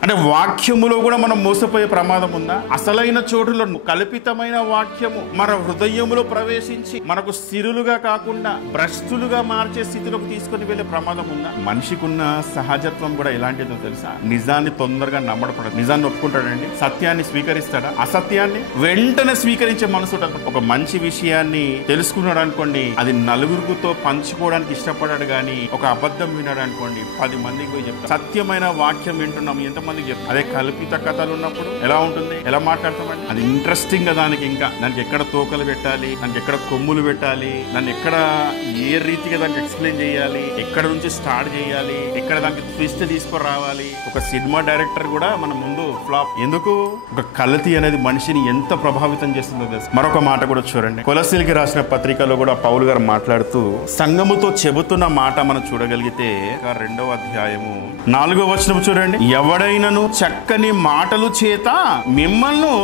అంటే వాక్యములో కూడా మనం మోసపోయే ప్రమాదం ఉందా? అసలైన చోటులో కల్పితమైన వాక్యము మన హృదయములో ప్రవేశించి మనకు స్థిరులుగా కాకుండా భ్రష్టులుగా మార్చే స్థితిలోకి తీసుకొని వెళ్ళే ప్రమాదం ఉందా? మనిషికున్న సహజత్వం కూడా ఎలాంటిదో తెలుసా? నిజాన్ని తొందరగా నమ్మడపడదు. నిజాన్ని ఒప్పుకుంటాడండి, సత్యాన్ని స్వీకరిస్తాడా? అసత్యాన్ని వెంటనే స్వీకరించే మనసు ఉంటుంది. ఒక మంచి విషయాన్ని తెలుసుకున్నాడు అనుకోండి, అది నలుగురితో పంచుకోవడానికి ఇష్టపడాడు. కానీ ఒక అబద్ధం విన్నాడు అనుకోండి, 10 మందికి పోయి చెప్తాడు. సత్యమైన వాక్యం వింటున్నాం ఎంతమందికి చెప్తాం. అదే కల్పిత కథలు ఉన్నప్పుడు ఎలా ఉంటుంది, ఎలా మాట్లాడతామండి? అది ఇంట్రెస్టింగ్ గా దానికి ఎక్కడ తోకలు పెట్టాలి, దానికి ఎక్కడ కొమ్ములు పెట్టాలి, దాన్ని ఎక్కడ ఏ రీతిగా దానికి ఎక్స్ప్లెయిన్ చేయాలి, ఎక్కడ నుంచి స్టార్ట్ చేయాలి, ఎక్కడ దానికి ట్విస్ట్ తీసుకొని రావాలి. ఒక సినిమా డైరెక్టర్ కూడా మన ముందు ఫ్లాప్. ఎందుకు? ఒక కల్తీ అనేది మనిషిని ఎంత ప్రభావితం చేస్తుందో తెలుసు. మరొక మాట కూడా చూడండి, కొలసీలకి రాసిన పత్రికలో కూడా పౌలు గారు మాట్లాడుతూ సంఘముతో చెబుతున్న మాట మనం చూడగలిగితే 2వ అధ్యాయము 4వ వచనం చూడండి. ఎవడైనను చక్కని మాటలు చేత మిమ్మల్ని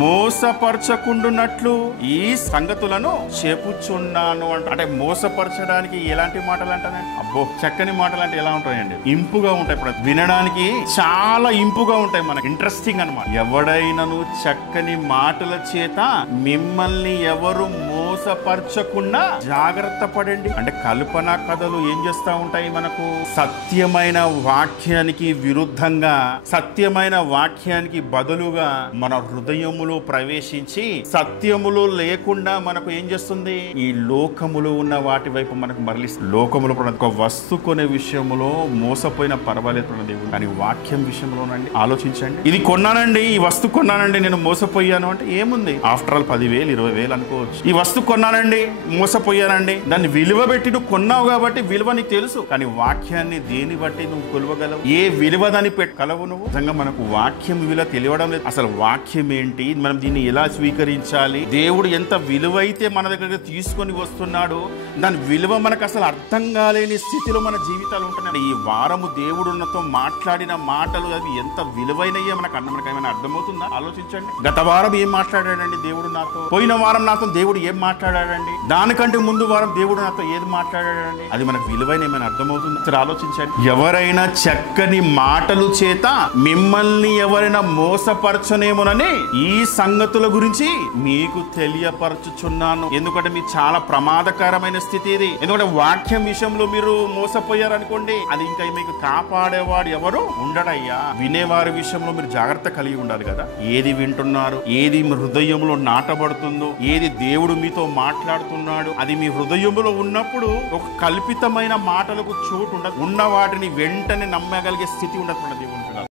మోసపరచకుండునట్లు ఈ సంగతులను చెప్పుచున్నాను అంటే మోసపరచడానికి ఎలాంటి మాటలు అంటానండి? అబ్బో, చక్కని మాటలు అంటే ఎలా ఉంటాయండి? ఇంపుగా ఉంటాయి. ఇప్పుడు వినడానికి చాలా ఇంపుగా ఉంటాయి, మనకి ఇంట్రెస్టింగ్ అన్నమాట. ఎవడైనను చక్కని మాటల చేత మిమ్మల్ని ఎవరు మోసపరచకుండా జాగ్రత్త పడండి. అంటే కల్పన కథలు ఏం చేస్తా ఉంటాయి? మనకు సత్యమైన వాక్యానికి విరుద్ధంగా, సత్యమైన వాక్యానికి బదులుగా మన హృదయములో ప్రవేశించి సత్యములో లేకుండా మనకు ఏం చేస్తుంది? ఈ లోకములో ఉన్న వాటి వైపు మనకు మరలిస్తుంది. లోకములో ఒక వస్తు కొనే విషయంలో మోసపోయిన పర్వాలేదు దేవుడు, కానీ వాక్యం విషయంలోనండి ఆలోచించండి. ఇది కొన్నానండి, ఈ వస్తు కొన్నానండి, నేను మోసపోయాను అంటే ఏముంది? ఆఫ్టర్ ఆల్ 10,000 20,000 అనుకోవచ్చు. ఈ వస్తు కొన్నానండి, మోసపోయానండి, దాన్ని విలువ పెట్టి నువ్వు కొన్నావు కాబట్టి విలువ నీకు తెలుసు. కానీ వాక్యాన్ని దేని బట్టి నువ్వు కొలవగలవు? ఏ విలువ దాన్ని కలవు నువ్వు? నిజంగా మనకు వాక్యం విలువ తెలియడం లేదు. అసలు వాక్యం ఏంటి, మనం దీన్ని ఎలా స్వీకరించాలి, దేవుడు ఎంత విలువైతే మన దగ్గర తీసుకొని వస్తున్నాడు, దాని విలువ మనకు అసలు అర్థం కాలేని స్థితిలో మన జీవితాలు ఉంటున్నాయి. ఈ వారము దేవుడు నాతో మాట్లాడిన మాటలు అవి ఎంత విలువైనయో మనకు ఏమైనా అర్థమవుతుందా? ఆలోచించండి. గత వారం ఏం మాట్లాడాడండి దేవుడు నాతో? పోయిన వారం నాతో దేవుడు ఏం మాట్లాడాడండి? దానికంటే ముందు వారం దేవుడు నాతో ఏది మాట్లాడాడండి? అది మనకు విలువైన ఏమైనా అర్థమవుతుందా? సరే ఆలోచించండి. ఎవరైనా చక్కని మాటలు చేత మిమ్మల్ని ఎవరైనా మోసపరచనేమోనని ఈ సంగతుల గురించి మీకు తెలియపరచుచున్నాను. ఎందుకంటే మీకు చాలా ప్రమాదకరమైన స్థితి ఇది. ఎందుకంటే వాక్యం విషయంలో మీరు మోసపోయారనుకోండి, అది ఇంకా మీకు కాపాడేవాడు ఎవరు ఉండడయ్యా. వినేవారి విషయంలో మీరు జాగ్రత్త కలిగి ఉండాలి కదా. ఏది వింటున్నారు, ఏది మీ హృదయంలో నాటబడుతుందో, ఏది దేవుడు మీతో మాట్లాడుతున్నాడు, అది మీ హృదయంలో ఉన్నప్పుడు ఒక కల్పితమైన మాటలకు చోటు ఉండదు. ఉన్న వాటిని వెంటనే నమ్మగలిగే స్థితి ఉండదు దేవుడు.